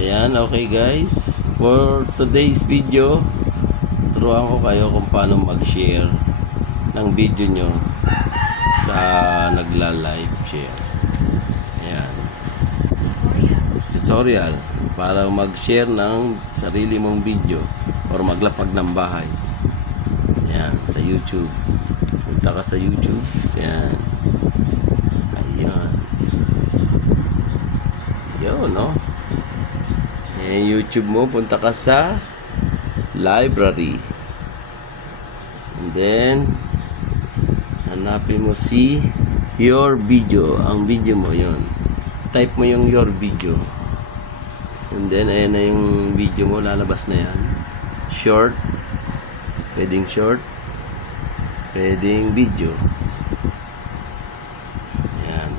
Ayan, okay guys. For today's video, turuan ko kayo kung paano mag-share ng video nyo sa nagla-live share. Ayan. Tutorial para mag-share ng sarili mong video or maglapag ng bahay. Ayan, sa YouTube. Punta ka sa YouTube. Ayan. Ayan. Yun, no? YouTube mo, punta ka sa library. And then hanapin mo si your video. Ang video mo, yon. Type mo yung your video. And then ayan na yung video mo, lalabas na yan. Short. Pwedeng short. Pwedeng video. Ayan.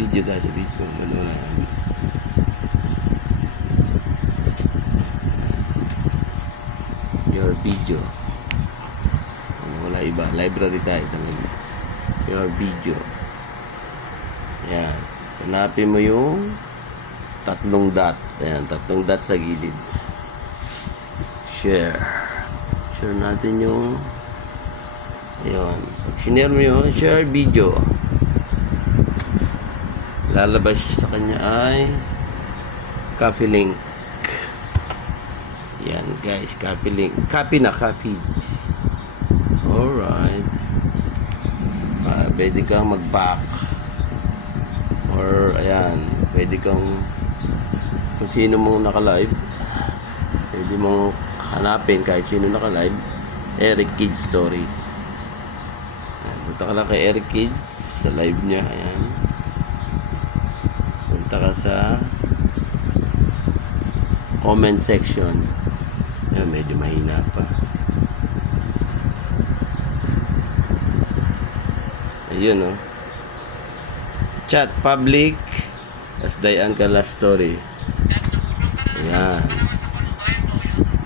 Video tayo sa video. Ano na yan. Your video. Wala iba. Library tayo sa library. Your video. Ayan. Hanapin mo yung tatlong dot. Ayan. Tatlong dot sa gilid. Share. Share natin yung ayan. Pag sinare mo yun, share video. Lalabas sa kanya ay copy link. Yan guys, copy link. Copy na, copied. Alright. Pwede kang mag-back. Or, ayan. Pwede kang kung sino mong naka-live. Pwede mong hanapin kahit sino naka-live. Eric Kids Story. Ayan, punta ka lang kay Eric Kids sa live niya. Ayan. Punta ka sa comment section. Ayan, medyo mahina pa. Ayun, oh. Chat public as Dayan ka last story. Ayan.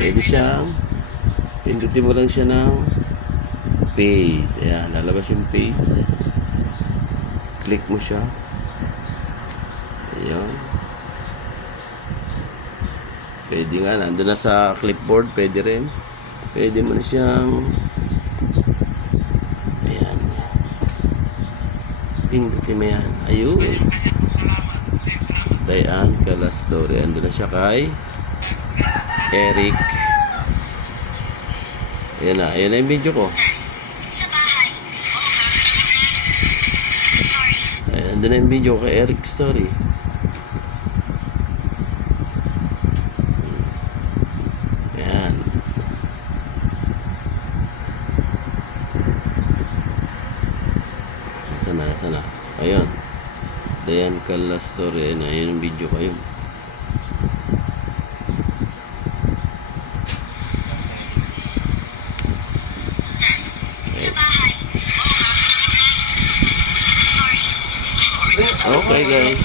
Pwede siyang pindutin mo lang siya ng paste. Ayan, lalabas yung paste. Click mo siya. Ayan. Pwede nga, nandun na sa clipboard, pwede rin. Pwede mo na siyang ayan. Pindutin mo yan. Ayun. Dayan Kala Story. Andun na siya kay Eric. Ayan na. Ayan na yung video ko. Ayan, andun na yung video ko kay Eric Story. Sana. Ayun. Dayan Kala Story. Ayun, ayun yung video ko yun. Okay guys.